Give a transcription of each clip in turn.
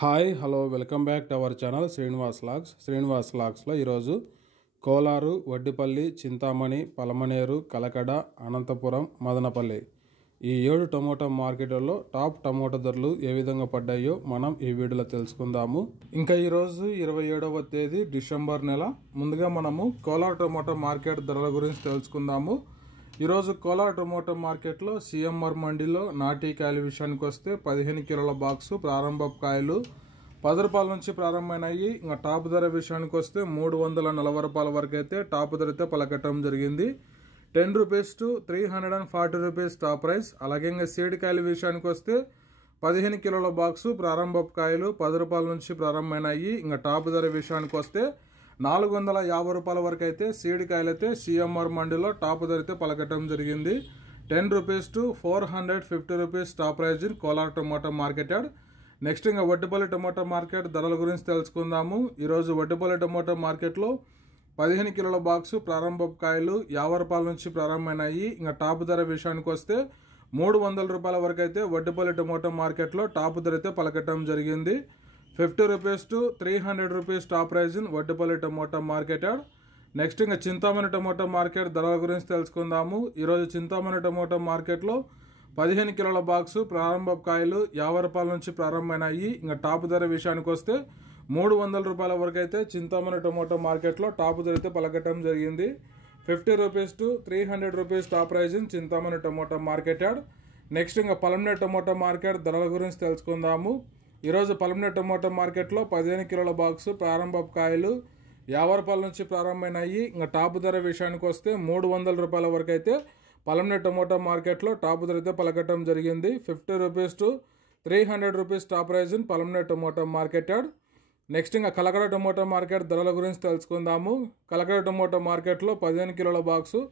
Hi hello welcome back to our channel Srinivas లాగ్స్లో ఈరోజు కోలారు, వడ్డిపల్లి, చింతామణి, పలమనేరు, కలకడ, అనంతపురం, మదనపల్లి ఈ 7 టమోటా మార్కెట్లలో టాప్ టమోటా ధరలు ఏ విధంగా పడ్డాయో మనం ఈ వీడియోలో తెలుసుకుందాము. ఇంకా ఈరోజు 27వ తేదీ డిసెంబర్ నెల. ముందుగా మనము కోలారు టమోటా మార్కెట్ ధరల గురించి తెలుసుకుందాము. ఈరోజు కోలారు టమోటా మార్కెట్లో సిఎంఆర్ మండీలో నాటీ కాయల విషయానికి వస్తే 15 కిలోల బాక్సు ప్రారంభపు కాయలు 10 రూపాయల నుంచి ప్రారంభమైనాయి. ఇంకా టాప్ ధర విషయానికి వస్తే 340 రూపాయల వరకు అయితే టాప్ ధర అయితే పలకటం జరిగింది. 10 rupees to 340 rupees top price. అలాగే ఇంకా సీడ్ కాయల విషయానికి వస్తే 15 కిలోల బాక్సు ప్రారంభపు కాయలు 10 రూపాయల నుంచి ప్రారంభమైనాయి. ఇంకా టాప్ ధర విషయానికి వస్తే 450 రూపాయల వరకు అయితే సీడ్ కాయలు అయితే సిఎంఆర్ మండీలో టాప్ ధర అయితే పలకటం జరిగింది. 10 rupees to 450 rupees top prize in Kolar tomato marketed. Next ఇంకా వడ్డిపల్లి టమోటా మార్కెట్ ధరల గురించి తెలుసుకుందాము. ఈరోజు వడ్డిపల్లి టమోటా మార్కెట్లో 15 కిలోల బాక్సు ప్రారంభపు కాయలు 50 రూపాయల నుంచి ప్రారంభమైనాయి. ఇంకా టాప్ ధర విషయానికి వస్తే 300 రూపాయల వరకు అయితే వడ్డిపల్లి టమోటా మార్కెట్లో టాప్ ధర అయితే పలకటం జరిగింది. 50 rupees to 300 rupees top prize in Vaddipalli tomato marketed. Next ఇంకా చింతామణి టమోటా మార్కెట్ ధరల గురించి తెలుసుకుందాము. ఈరోజు చింతామణి టమోటా మార్కెట్లో 15 కిలోల బాక్సు ప్రారంభపు కాయలు 50 రూపాయల నుంచి ప్రారంభమైనాయి. ఇంకా టాప్ ధర విషయానికి వస్తే 300 రూపాయల వరకు అయితే చింతామణి టమోటా మార్కెట్లో టాప్ ధర అయితే పలకటం జరిగింది. 50 rupees to 300 rupees top prize in Chintamani tomato marketed. Next ఇంకా పలమనేరు టమోటా మార్కెట్ ధరల గురించి తెలుసుకుందాము. ఈరోజు పలమనేరు టమోటా మార్కెట్లో 15 కిలోల బాక్సు ప్రారంభపు కాయలు 50 రూపాయల నుంచి ప్రారంభమైనాయి. ఇంకా టాప్ ధర విషయానికి వస్తే 300 రూపాయల వరకు అయితే పలమనేరు టమోటా మార్కెట్లో టాప్ ధర అయితే పలకటం జరిగింది. 50 rupees to 300 rupees top prize in Palamaneru tomato marketed. Next ఇంకా కలకడ టమోటా మార్కెట్ ధరల గురించి తెలుసుకుందాము. కలకడ టమోటా మార్కెట్లో 15 కిలోల బాక్సు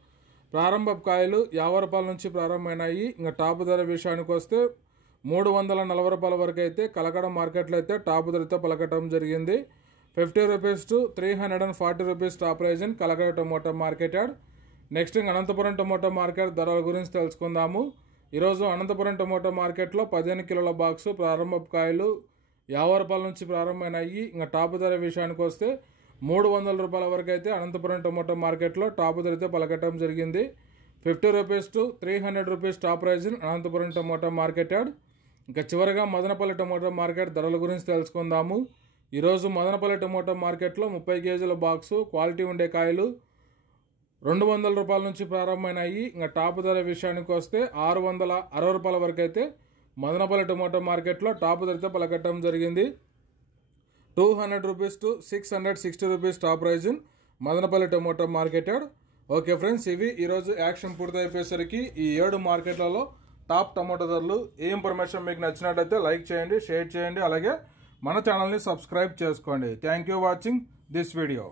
ప్రారంభపు కాయలు 50 రూపాయల నుంచి ప్రారంభమైనాయి. ఇంకా టాప్ ధర విషయానికి వస్తే 340 రూపాయల వరకు అయితే కలకడ మార్కెట్లో అయితే టాప్ ధర అయితే పలకటం జరిగింది. 50 rupees to 340 rupees top prize in Kalakada tomato marketed. Next ఇంకా అనంతపురం టమోటా మార్కెట్ ధరల గురించి తెలుసుకుందాము. ఈరోజు అనంతపురం టమోటా మార్కెట్లో 15 కిలోల బాక్సు ప్రారంభపు కాయలు 50 రూపాయల నుంచి ప్రారంభమైనాయి. ఇంకా టాప్ ధర విషయానికి వస్తే 300 రూపాయల వరకు అయితే అనంతపురం టమోటా మార్కెట్లో టాప్ ధర అయితే పలకటం జరిగింది. 50 rupees to 300 rupees top prize in Anantapuram tomato marketed. ఇంకా చివరిగా మదనపల్లి టమోటా మార్కెట్ ధరల గురించి తెలుసుకుందాము. ఈరోజు మదనపల్లి టమోటా మార్కెట్లో 30 కేజీల బాక్సు క్వాలిటీ ఉండే కాయలు 200 రూపాయల నుంచి ప్రారంభమైనాయి. ఇంకా టాప్ ధర విషయానికి వస్తే 660 రూపాయల వరకు అయితే మదనపల్లి టమోటా మార్కెట్లో టాప్ ధర అయితే పలకటం జరిగింది. 200 rupees to 660 rupees top prize in Madanapalle tomato marketed. Okay friends, ఇవి ఈరోజు యాక్షన్ పూర్తయిపోయేసరికి ఈ 7 మార్కెట్లలో టాప్ టమోటా ధరలు. ఈ ఇన్ఫర్మేషన్ మీకు నచ్చినట్లయితే లైక్ చేయండి, షేర్ చేయండి, అలాగే మన ఛానల్ని సబ్స్క్రైబ్ చేసుకోండి. Thank you watching this video.